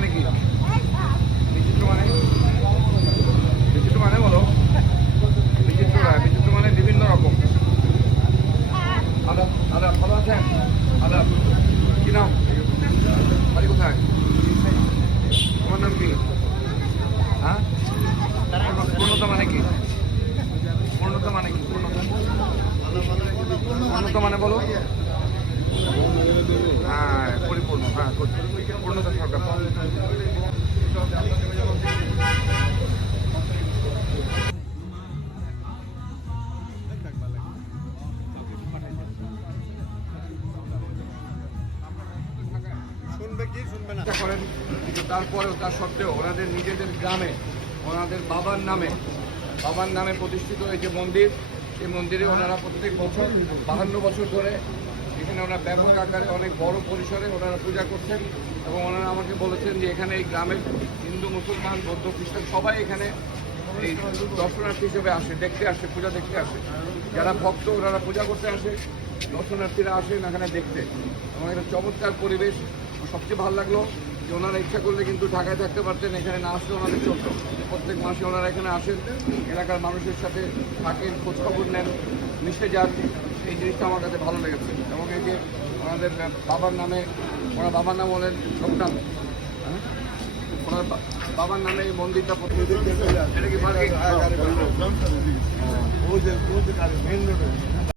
মানে কি? বিচিত্র মানে বলো। বিচিত্র মানে বিভিন্ন রকম। আদাব আদাব, ভালো আছেন? আদাব, কি নাম? বাড়ি কোথায়? তোমার নাম কি? হ্যাঁ, পূর্ণতা মানে কি? পূর্ণতা মানে কি? পূর্ণতা মানে বলো। হ্যাঁ, পরিপূর্ণ। হ্যাঁ, পূর্ণতা সরকার। করেন, কিন্তু তারপরেও তার সত্ত্বেও ওনাদের নিজেদের গ্রামে ওনাদের বাবার নামে প্রতিষ্ঠিত এই যে মন্দির, এই মন্দিরে ওনারা প্রত্যেক বছর 52 বছর ধরে এখানে ওনারা ব্যাপক আকারে অনেক বড় পরিসরে ওনারা পূজা করছেন। এবং ওনারা আমাকে বলেছেন যে এখানে এই গ্রামের হিন্দু, মুসলমান, বৌদ্ধ, খ্রিস্টান সবাই এখানে এই দর্শনার্থী হিসেবে আসে, দেখতে আসে, পূজা দেখতে আসে। যারা ভক্ত ওনারা পূজা করতে আসে, দর্শনার্থীরা আসেন এখানে দেখতে। এবং একটা চমৎকার পরিবেশ। সবচেয়ে ভালো লাগলো যে ওনারা ইচ্ছা করলে কিন্তু ঢাকায় থাকতে পারতেন, এখানে না আসলে ওনাদের চলত। প্রত্যেক মাসে ওনারা এখানে আসেন, এলাকার মানুষের সাথে থাকেন, খোঁজখবর নেন, মিশে যান। এই জিনিসটা আমার কাছে ভালো লেগেছে। এবং এই যে ওনাদের বাবার নামে, ওনার বাবার নাম হলেন লোকনাথ, হ্যাঁ, ওনার বাবার নামে এই মন্দিরটা এটা কি পার্কিং?